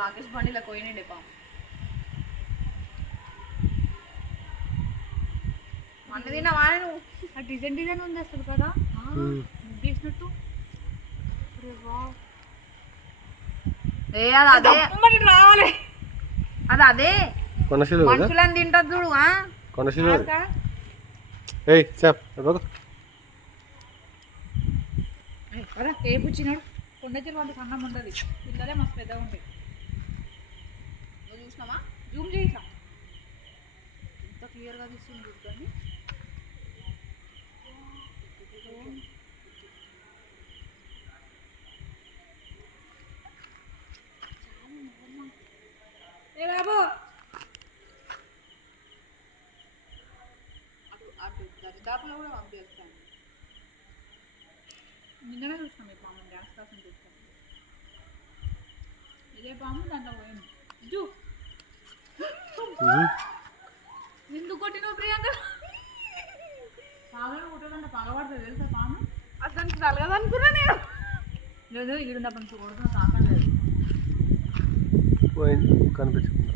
రాకేష్ బండిలో పోయినండి పాము మన తిన్నావా నువ్వు ఆ డిజైన్ ఉంది అసలు కదా ముగ్గేసినట్టు అదే రావాలి అది అదే మనుషులని తింటది చూడు కదా ఏ పుచ్చినాడు కొండచెరు వాళ్ళకి అన్నం ఉండదు పిల్లలే మస్తు పెద్దగా ఉంటాయి నువ్వు చూసినావా జూమ్ చేయిట్లా ఎంత క్లియర్గా తీస్తుంది చూద్దాన్ని ఏ బాబు అటు దరిదాపులో కూడా పంపిస్తాను నిన్ననే చూసినాం ఈ పాము డ్యాన్స్ కోసం చూస్తాం ఇదే పాము దాంట్లో పోయింది జూ ఎందుకు కొట్టినావు ప్రియాంక పాములను కొట్టదంటే పగబడుతుంది తెలుసా పాము అతనికి తలగదనుకున్నా నేను లేదు ఈడున్నప్పటి నుంచి కొడుతున్నా తాకం లేదు కనిపించకుండా